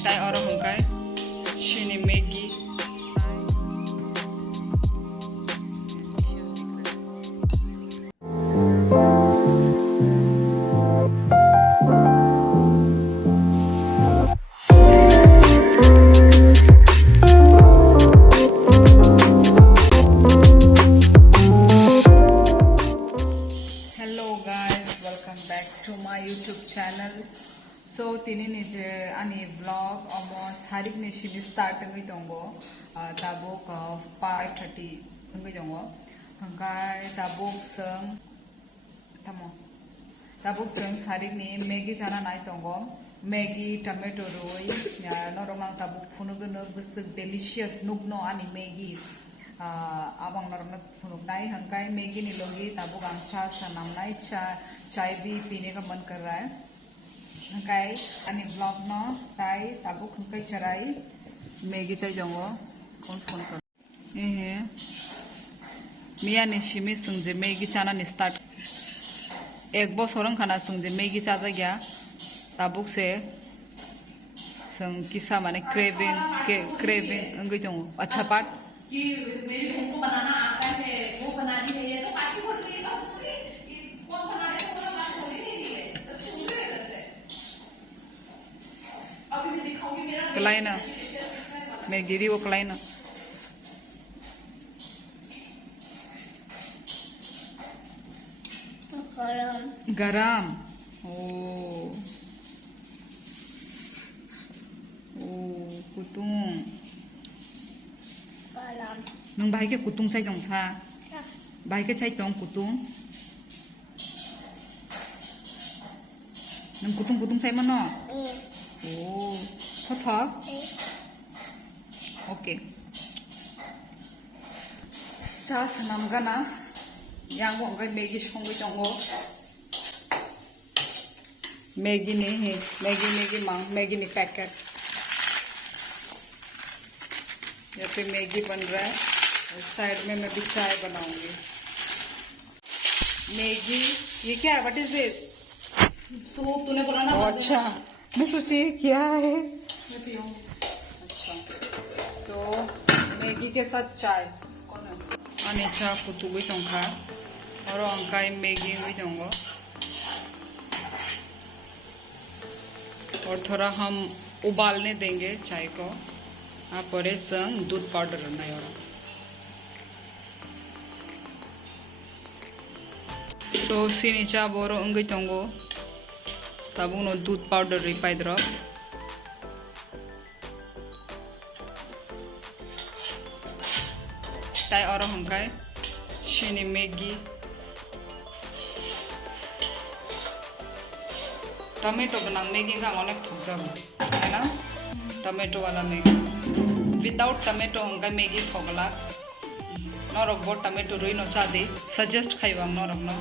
Tay orang hongkai sini Maggie. Hello guys, welcome back to my YouTube channel. So tini nije ani vlog almost harik ne shini start ngai tongo tabuk 5:30 ngai tongo hangkai tabuk seng tamo tabuk seng harik ni Maggie jana nai tongo Maggie tomato roi ya normal tabuk phunu gono busuk delicious nugno ani Maggie abang normal phunuk nai hangkai Maggie ni logi tabuk ang cha sanam nai चाय भी पीने का मन कर रहा है हंकाई अनि blog न ताई ताबुक हंकाई चराई मैगी चाय जाऊंगा कौन फोन कर है मिया ने शिमी संजे मैगी चाना ने स्टार्ट एक बो सोरंग खाना संजे मैगी चाजा गया ताबुक से संग किसा माने क्रेविंग अंगे जाऊंगा अच्छा पार्ट कि मेरे को बनाना आता है वो बनानी है ये तो पार्टी बोल रही है कौन बना रहे हो तो बात हो ही नहीं है तो सुन रहे हैं अभी मैं दिखाऊंगी मेरा कलाइना मैं गिरी वो कलाइना गरम ओ कुतुंग नंग भाई के कुतुंग साइ दं सा भाई के साइ दं कुतुंग नंग कुतुंग साइ मनो ओ थथा ओके 자 सनामगाना यांगो अंगाय मैगी संगै दंगो मैगी ने है मैगी ने पैकेट यहाँ पे मैगी बन रहा है और साइड में मैं भी चाय बनाऊंगी मैगी ये क्या है व्हाट इज दिस सूप तूने बोला ना अच्छा मैं सोची क्या है मैं पीऊं अच्छा तो मैगी के साथ चाय कौन है अनिचा कुतुबी टोंखा और अंकाई मैगी हुई दूंगा और थोड़ा हम उबालने देंगे चाय को पर संग दूध पाउडर नहीं हो रहा तो सिनीचा बोरो अंगी तंगो तब उन्हों दूध पाउडर रिपाई द्रो ताई और हमकाय शिनी मैगी टमेटो बना मैगी का अनेक ठुक है ना टमेटो वाला मैगी विदाउट टमेटो हमका मैगी ठोकला नरक बो टमेटो रुई न चादी सजेस्ट खाइबा नरक न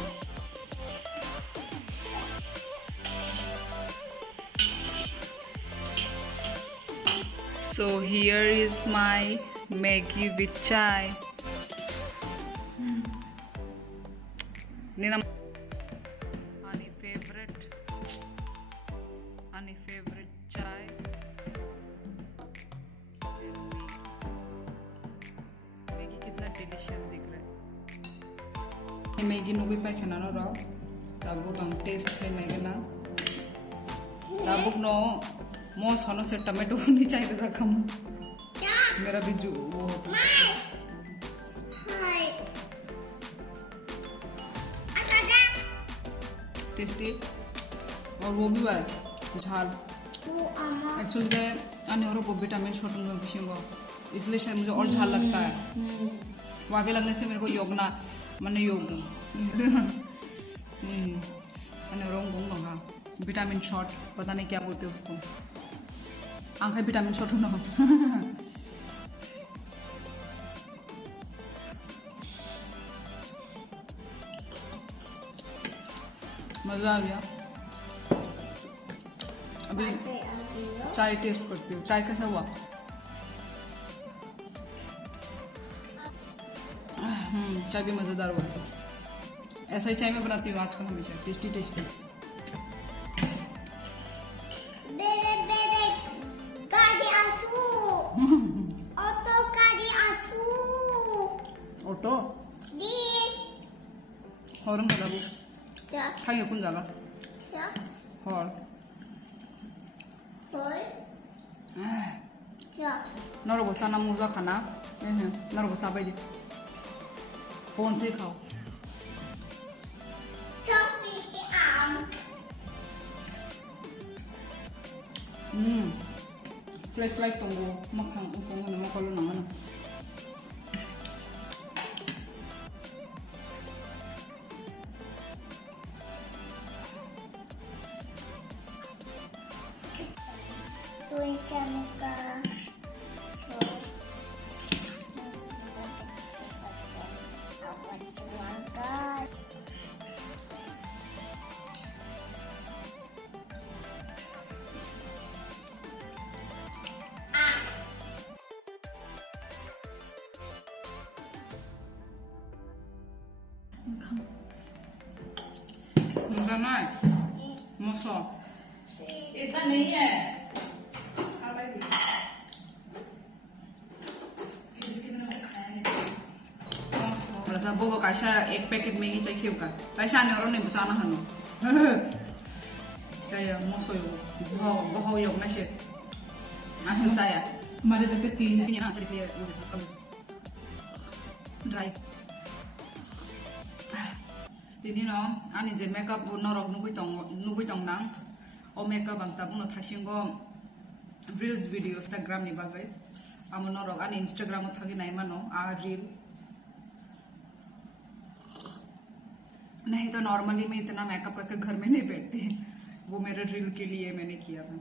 So here is my Maggie with chai. Nina Ani favorite chai. Maggie कितना delicious दिख रहा है. Maggie नुगी पे खाना ना रहो. ताबुक हम टेस्ट है Maggie ना. ताबुक नो मोस होने से टमाटो नहीं चाहिए था कम मेरा भी जो वो टेस्टी और वो भी बार झाल एक्चुअली दे अन्य और वो विटामिन शॉट में विषयों इसलिए शायद मुझे और झाल लगता है वहाँ पे लगने से मेरे को योगना मैंने योग अन्य रोंग होगा विटामिन शॉट पता नहीं क्या बोलते उसको आंखें विटामिन शॉट होना मज़ा आ गया अभी चाय टेस्ट करती हूँ चाय कैसा हुआ चाय भी मज़ेदार हुआ ऐसा ही चाय मैं बनाती हूँ आजकल हमेशा tasty tasty Auto kari acu. Auto. Di. Horong ka dabu. Ya. Kaya kun jaga. Ya. Hor. Hoi. Ya. Noro bosa na muza khana. Noro bosa bai di. Phone se khao. Chopi ke am. Flashlight tunggu. Makhang tunggu na makalo na ano. Tuin muka. Awat tuangkan. Muza nai. Moso. ऐसा नहीं है Rasa bobo kasha ek packet Maggi chai khiu ka. Kasha ne ron ne busana hanu. Kaya moso yo. Boho yo na she. Ahin saya. हमारे घर पे 3 है। Ini na cari dia muza kamu. Dry. Ini no, ani je makeup norok nugui tong nang. O makeup ang tabu no thashingo reels video Instagram ni bagai. Amo norok ani Instagram mo thagi nai mano a reel. नहीं तो normally मैं इतना makeup करके घर में नहीं बैठती वो मेरे रील के लिए मैंने किया था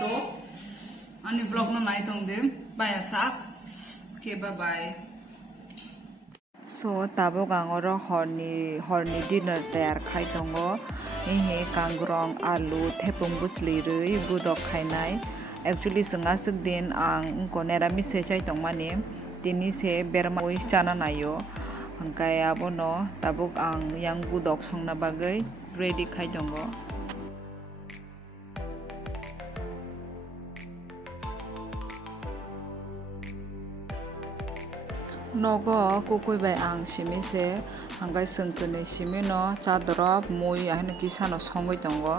So, ani vlog no nai tong dem bye sak. Okay, bye bye. So, tabo gangoro horni dinner tayar khai tongo. Ehe kangrong alu thepung busli rui budok khainai. Actually senga sik din ang konera mi se chai tongmani tini se berma oi chana nayo. Hangkai abono tabuk ang yang budok songna bagai ready khai tongo. Nogo kukui bai ang simi se hanggai sengkene simi no chadrop moi ahino kisano songoi tongo.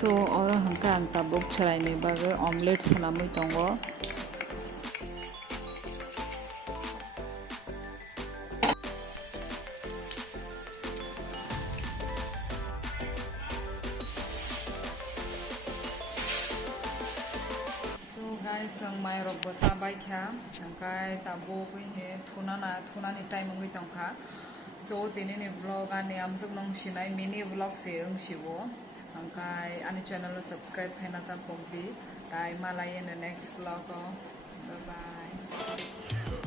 So oro hangka ang tabuk charaini bagai omelette sanamui tongo. So guys, ang may robo sabay kya, hangkay tabuk he thuna ni time ngui tongka. So tini ni vlog ani amsuk nong shinai mini vlog se ang shiwo. Hangkay ani channel lo subscribe kaina tam pongdi. Tai malay in the next vlog. Bye bye.